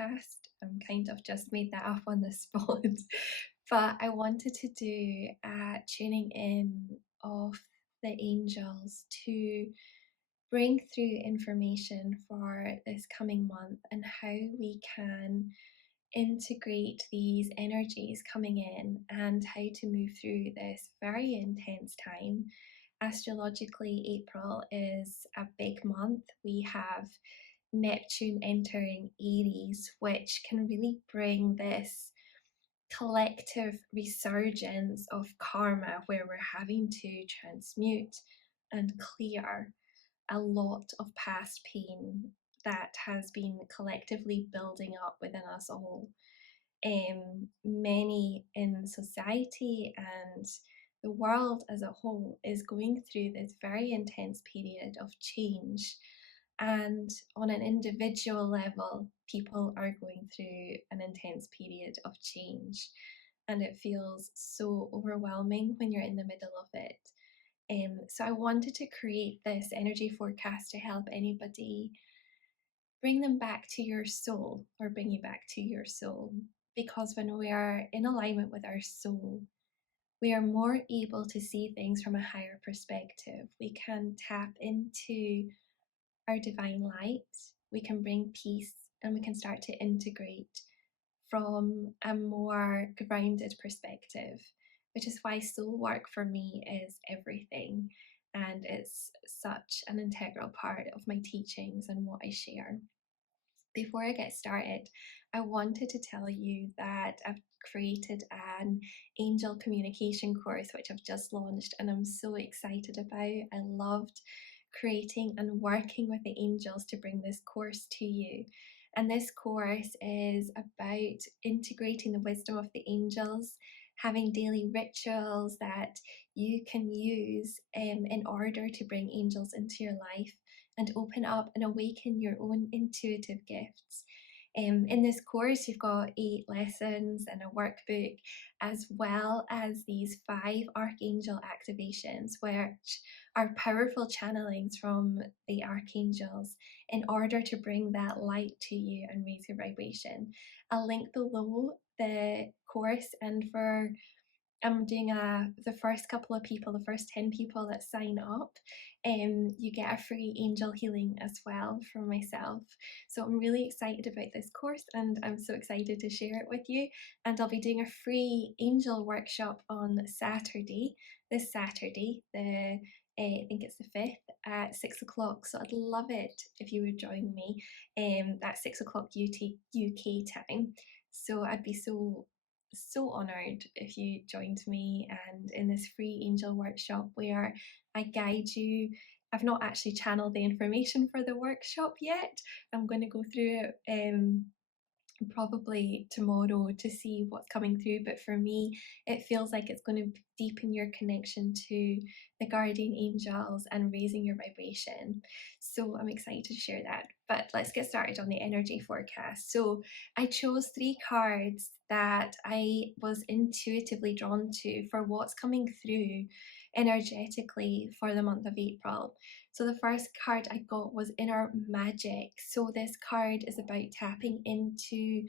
forecast. I'm kind of just made that up on the spot. But I wanted to do a tuning in of the angels to bring through information for this coming month and how we can integrate these energies coming in and how to move through this very intense time. Astrologically, April is a big month. We have Neptune entering Aries, which can really bring this collective resurgence of karma where we're having to transmute and clear a lot of past pain that has been collectively building up within us all. Many in society and the world as a whole is going through this very intense period of change. And on an individual level, people are going through an intense period of change. And it feels so overwhelming when you're in the middle of it. So I wanted to create this energy forecast to help anybody bring them back to your soul, or bring you back to your soul. Because when we are in alignment with our soul, we are more able to see things from a higher perspective. We can tap into our divine light, we can bring peace, and we can start to integrate from a more grounded perspective, which is why soul work for me is everything. And it's such an integral part of my teachings and what I share. Before I get started, I wanted to tell you that I've created an angel communication course, which I've just launched, and I'm so excited about. I loved creating and working with the angels to bring this course to you. And this course is about integrating the wisdom of the angels, having daily rituals that you can use in order to bring angels into your life and open up and awaken your own intuitive gifts. In this course, you've got 8 lessons and a workbook, as well as these 5 archangel activations, which are powerful channelings from the archangels in order to bring that light to you and raise your vibration. I'll link below the course, and I'm doing the first couple of people, the first 10 people that sign up, you get a free angel healing as well from myself. So I'm really excited about this course, and I'm so excited to share it with you. And I'll be doing a free angel workshop on Saturday, this Saturday, I think it's the 5th at 6 o'clock. So I'd love it if you would join me. That's 6 o'clock UK time. So I'd be so honored if you joined me and in this free angel workshop where I guide you. I've not actually channeled the information for the workshop yet. I'm going to go through it probably tomorrow to see what's coming through, but for me it feels like it's going to deepen your connection to the guardian angels and raising your vibration. So I'm excited to share that. But let's get started on the energy forecast. So I chose 3 cards that I was intuitively drawn to for what's coming through energetically for the month of April. So the first card I got was Inner Magic. So this card is about tapping into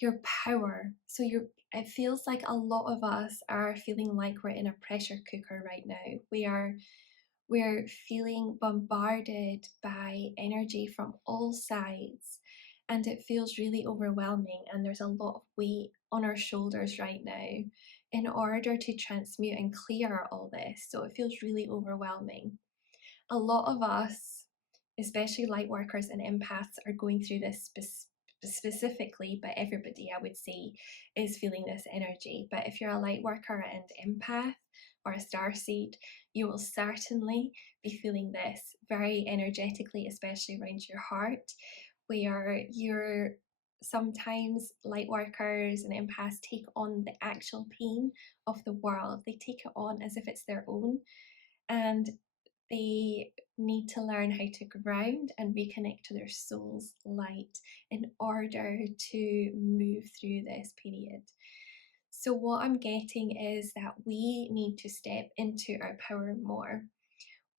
your power. So it feels like a lot of us are feeling like we're in a pressure cooker right now. We're feeling bombarded by energy from all sides, and it feels really overwhelming, and there's a lot of weight on our shoulders right now in order to transmute and clear all this. So it feels really overwhelming. A lot of us, especially light workers and empaths, are going through this specifically, but everybody, I would say, is feeling this energy. But if you're a light worker and empath or a starseed, you will certainly be feeling this very energetically, especially around your heart, where you're sometimes light workers and empaths take on the actual pain of the world. They take it on as if it's their own, and they need to learn how to ground and reconnect to their soul's light in order to move through this period. So what I'm getting is that we need to step into our power more.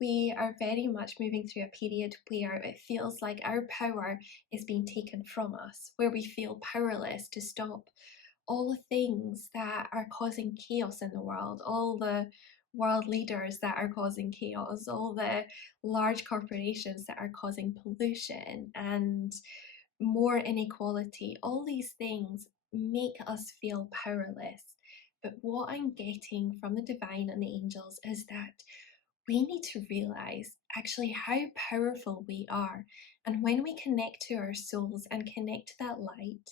We are very much moving through a period where it feels like our power is being taken from us, where we feel powerless to stop all the things that are causing chaos in the world, all the world leaders that are causing chaos, all the large corporations that are causing pollution and more inequality. All these things make us feel powerless. But what I'm getting from the divine and the angels is that we need to realize actually how powerful we are. And when we connect to our souls and connect to that light,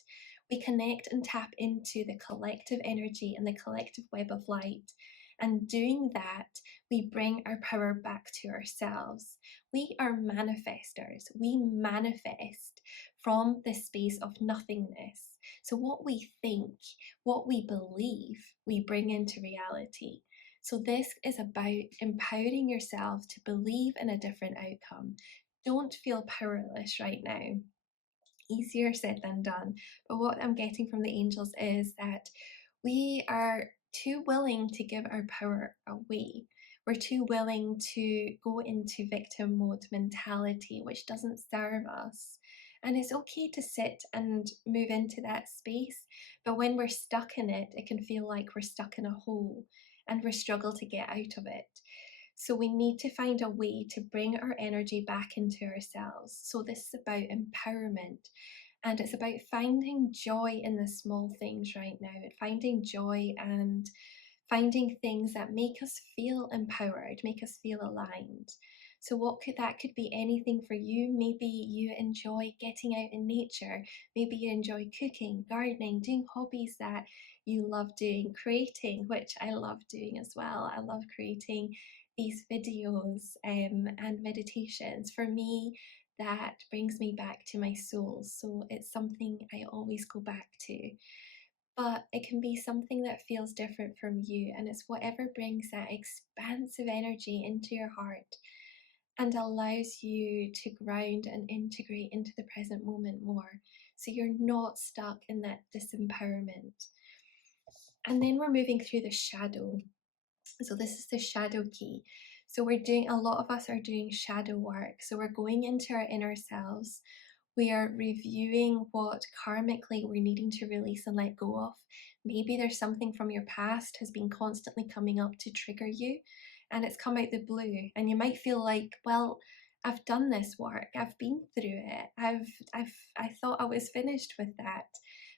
we connect and tap into the collective energy and the collective web of light. And doing that, we bring our power back to ourselves. We are manifestors. We manifest from the space of nothingness. So, what we think, what we believe, we bring into reality. So, this is about empowering yourself to believe in a different outcome. Don't feel powerless right now. Easier said than done. But what I'm getting from the angels is that we are too willing to give our power away. We're too willing to go into victim mode mentality, which doesn't serve us. And it's okay to sit and move into that space. But when we're stuck in it, it can feel like we're stuck in a hole and we struggle to get out of it. So we need to find a way to bring our energy back into ourselves. So this is about empowerment, and it's about finding joy in the small things right now, finding joy and finding things that make us feel empowered, make us feel aligned. So that could be anything for you. Maybe you enjoy getting out in nature. Maybe you enjoy cooking, gardening, doing hobbies that you love doing, creating, which I love doing as well. I love creating these videos and meditations. For me, that brings me back to my soul. So it's something I always go back to. But it can be something that feels different from you, and it's whatever brings that expansive energy into your heart and allows you to ground and integrate into the present moment more. So you're not stuck in that disempowerment. And then we're moving through the shadow. So this is the shadow key. So a lot of us are doing shadow work. So we're going into our inner selves. We are reviewing what karmically we're needing to release and let go of. Maybe there's something from your past has been constantly coming up to trigger you, and it's come out the blue. And you might feel like, well, I've done this work. I've been through it. I thought I was finished with that.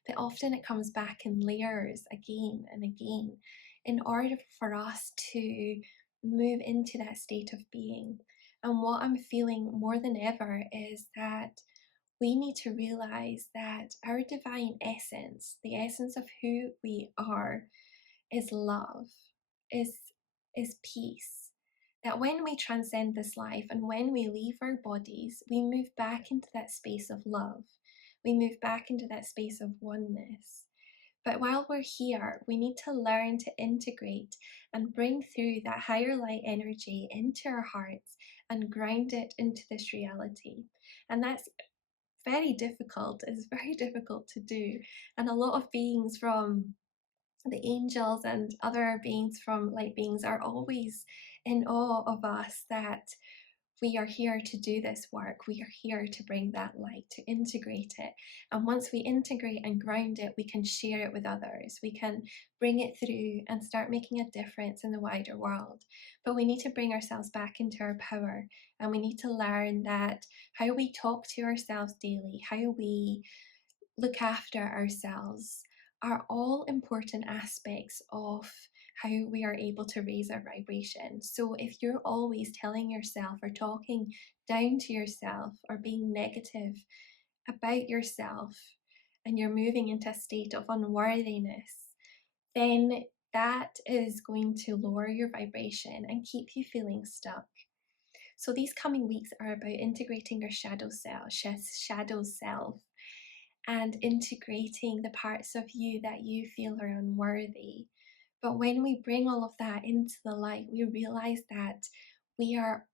But often it comes back in layers again and again in order for us to move into that state of being. And what I'm feeling more than ever is that we need to realize that our divine essence, the essence of who we are, is love, is, is peace. That when we transcend this life and when we leave our bodies, we move back into that space of love. We move back into that space of oneness. But while we're here, we need to learn to integrate and bring through that higher light energy into our hearts and ground it into this reality. And that's very difficult. It's very difficult to do. And a lot of beings from the angels and other beings from light beings are always in awe of us that we are here to do this work. We are here to bring that light, to integrate it. And once we integrate and ground it, we can share it with others. We can bring it through and start making a difference in the wider world. But we need to bring ourselves back into our power. And we need to learn that how we talk to ourselves daily, how we look after ourselves are all important aspects of how we are able to raise our vibration. So if you're always telling yourself or talking down to yourself or being negative about yourself and you're moving into a state of unworthiness, then that is going to lower your vibration and keep you feeling stuck. So these coming weeks are about integrating your shadow self and integrating the parts of you that you feel are unworthy. But when we bring all of that into the light, we realize that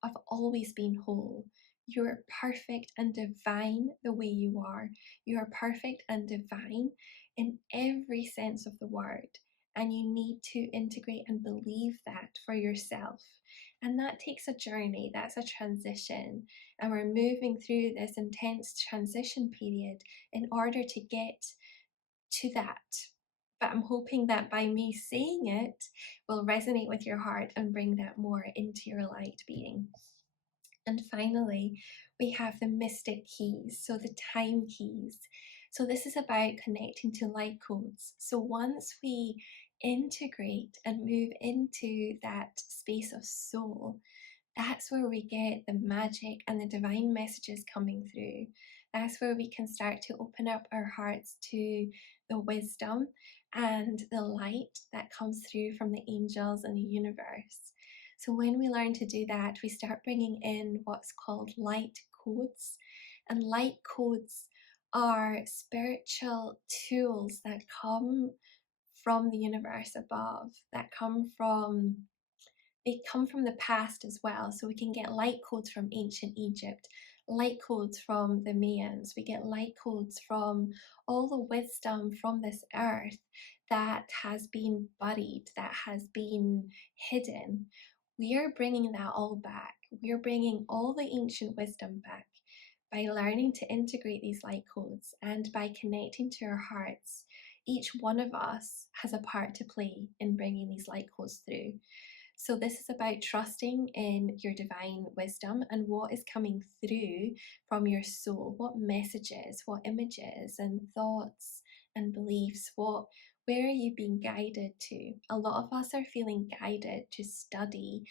have always been whole. You're perfect and divine the way you are. You are perfect and divine in every sense of the word. And you need to integrate and believe that for yourself. And that takes a journey, that's a transition. And we're moving through this intense transition period in order to get to that. But I'm hoping that by me saying it will resonate with your heart and bring that more into your light being. And finally, we have the mystic keys, so the time keys. So this is about connecting to light codes. So once we integrate and move into that space of soul, that's where we get the magic and the divine messages coming through. That's where we can start to open up our hearts to the wisdom and the light that comes through from the angels and the universe. So when we learn to do that, we start bringing in what's called light codes. And light codes are spiritual tools that come from the universe above, that come from they come from the past as well. So we can get light codes from ancient Egypt, light codes from the Mayans, we get light codes from all the wisdom from this earth that has been buried, that has been hidden. We are bringing that all back. We're bringing all the ancient wisdom back by learning to integrate these light codes and by connecting to our hearts. Each one of us has a part to play in bringing these light codes through. So this is about trusting in your divine wisdom and what is coming through from your soul, what messages, what images and thoughts and beliefs, where are you being guided to? A lot of us are feeling guided to study,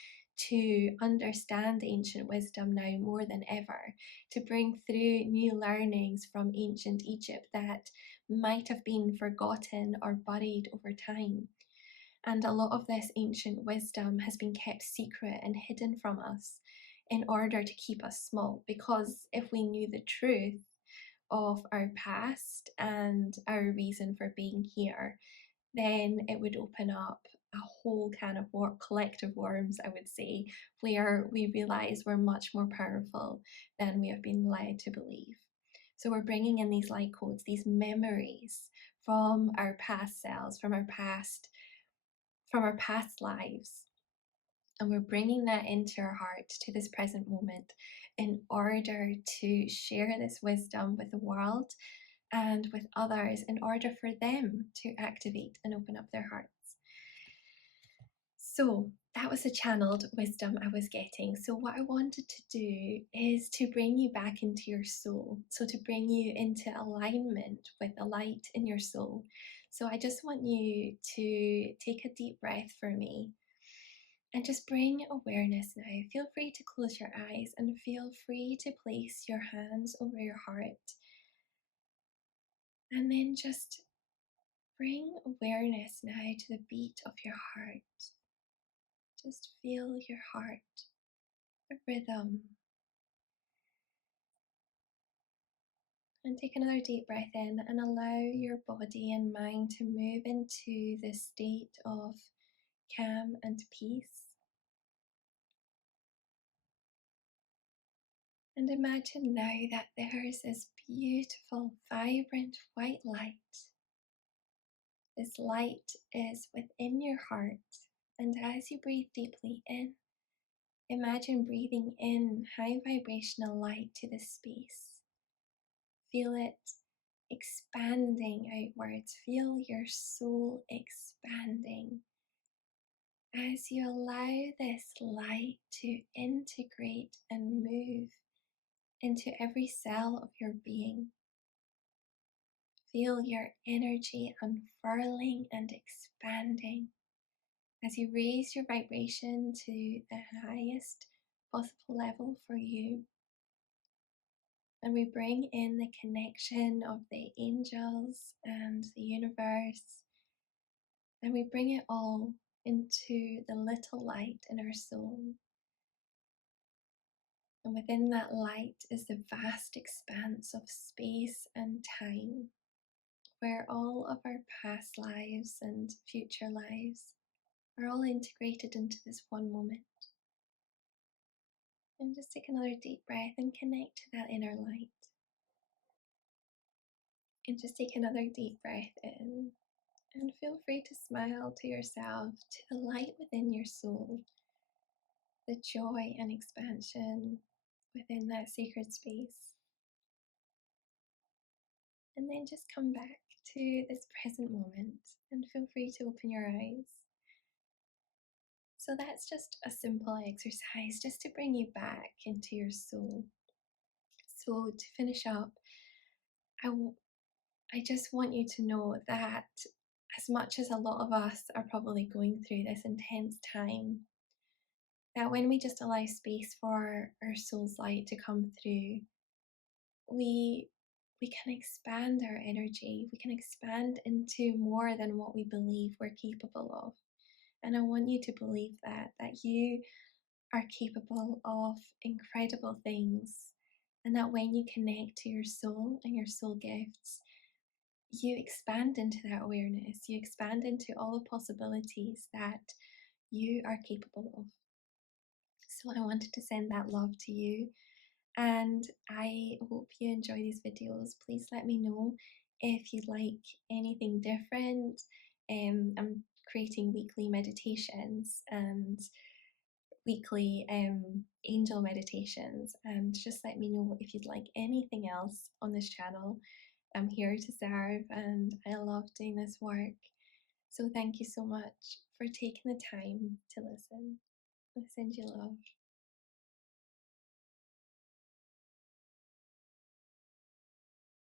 to understand ancient wisdom now more than ever, to bring through new learnings from ancient Egypt that might have been forgotten or buried over time. And a lot of this ancient wisdom has been kept secret and hidden from us in order to keep us small. Because if we knew the truth of our past and our reason for being here, then it would open up a whole can of collective worms, I would say, where we realize we're much more powerful than we have been led to believe. So we're bringing in these light codes, these memories from our past selves, from our past lives, and we're bringing that into our heart to this present moment in order to share this wisdom with the world and with others in order for them to activate and open up their hearts. So that was the channeled wisdom I was getting. So what I wanted to do is to bring you back into your soul. So to bring you into alignment with the light in your soul. So I just want you to take a deep breath for me and just bring awareness now. Feel free to close your eyes and feel free to place your hands over your heart. And then just bring awareness now to the beat of your heart. Just feel your heart, the rhythm. And take another deep breath in and allow your body and mind to move into this state of calm and peace. And imagine now that there is this beautiful, vibrant white light. This light is within your heart. And as you breathe deeply in, imagine breathing in high vibrational light to this space. Feel it expanding outwards. Feel your soul expanding as you allow this light to integrate and move into every cell of your being. Feel your energy unfurling and expanding as you raise your vibration to the highest possible level for you. And we bring in the connection of the angels and the universe, and we bring it all into the little light in our soul. And within that light is the vast expanse of space and time, where all of our past lives and future lives are all integrated into this one moment. And just take another deep breath and connect to that inner light. And just take another deep breath in. And feel free to smile to yourself, to the light within your soul. the joy and expansion within that sacred space. And then just come back to this present moment and feel free to open your eyes. So that's just a simple exercise just to bring you back into your soul. So to finish up, I just want you to know that as much as a lot of us are probably going through this intense time, that when we just allow space for our soul's light to come through, we can expand our energy. We can expand into more than what we believe we're capable of. And I want you to believe that you are capable of incredible things, and that when you connect to your soul and your soul gifts, you expand into that awareness. You expand into all the possibilities that you are capable of. So I wanted to send that love to you, and I hope you enjoy these videos. Please let me know if you'd like anything different. I'm creating weekly meditations and weekly angel meditations, and just let me know if you'd like anything else on this channel. I'm here to serve, and I love doing this work. So thank you so much for taking the time to listen. I send you love.